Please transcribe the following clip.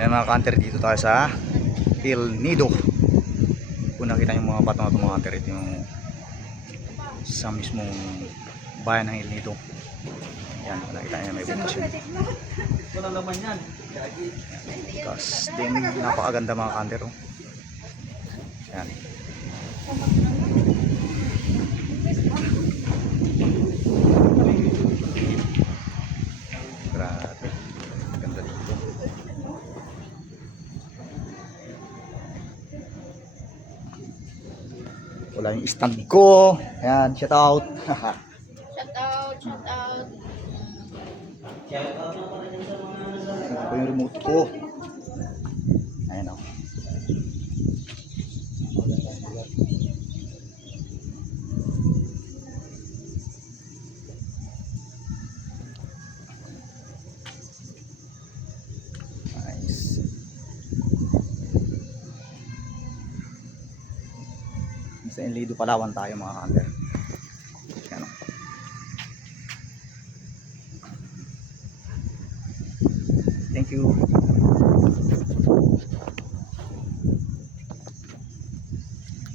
Ayan mga kanter, dito tayo sa El Nido. Kung nakita yung mga bato na itong mga kanter, ito yung sa mismong bayan ng El Nido. Ayan, nakita nyo may buntas yun. Walang laman yan. Tapos din napakaganda mga kanter. Oh. Ayan. Grabe. Ganda dito. Wala yung stand ko. Ayan, shout out. Shout out, shout out. Ayan po yung remote ko. Ayan o. Nice. Sa El Nido, Palawan tayo mga kanter. Ayan o. Thank you.